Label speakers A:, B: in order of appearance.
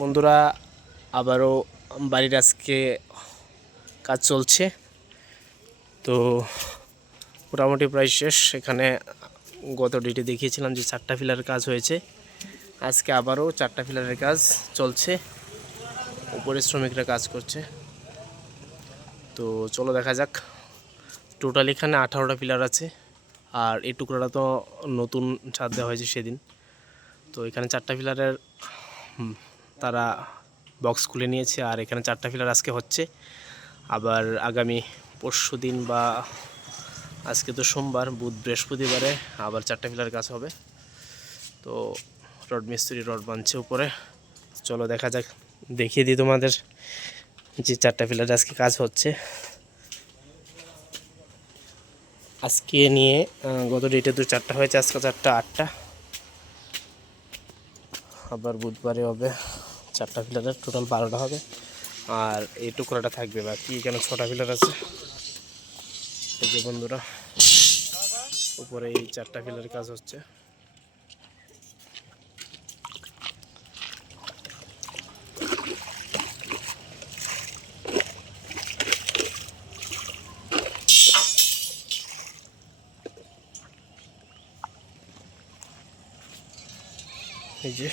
A: বন্ধুরা, আবারও বাড়ির আজকে কাজ চলছে। তো মোটামুটি প্রায় শেষ। এখানে গত ডেটে দেখিয়েছিলাম যে চারটা ফিলারের কাজ হয়েছে। আজকে আবারও চারটা ফিলারের কাজ চলছে। উপরে শ্রমিকরা কাজ করছে। তো চলো দেখা যাক। টোটাল এখানে আঠারোটা পিলার আছে। আর এই টুকরাটা তো নতুন ছাদ দেওয়া হয়েছে সেদিন। তো এখানে চারটা পিলারের তারা বক্স খুলে নিয়েছে আর এখানে চারটা পিলার আজকে হচ্ছে। আবার আগামী পরশু দিন বা আজকে তো সোমবার, বুধ বৃহস্পতিবারে আবার চারটা ফিলার কাজ হবে। তো রড মিস্ত্রি রড বাঁধছে উপরে। চলো দেখা যাক, দেখিয়ে দিই তোমাদের যে চারটা পিলার আজকে কাজ হচ্ছে। আজকে নিয়ে গত ডেটে তো চারটা হয়েছে, আজকে চারটা, আটটা। আবার বুধবারে হবে। চারটা ফিলারের টোটাল বারোটা হবে। আর এই টুকরাটা থাকবে বা বাকি, এখানে ছটা ফিলার আছে। এই যে বন্ধুরা, উপরে এই চারটা ফিলারের কাজ হচ্ছে। এই যে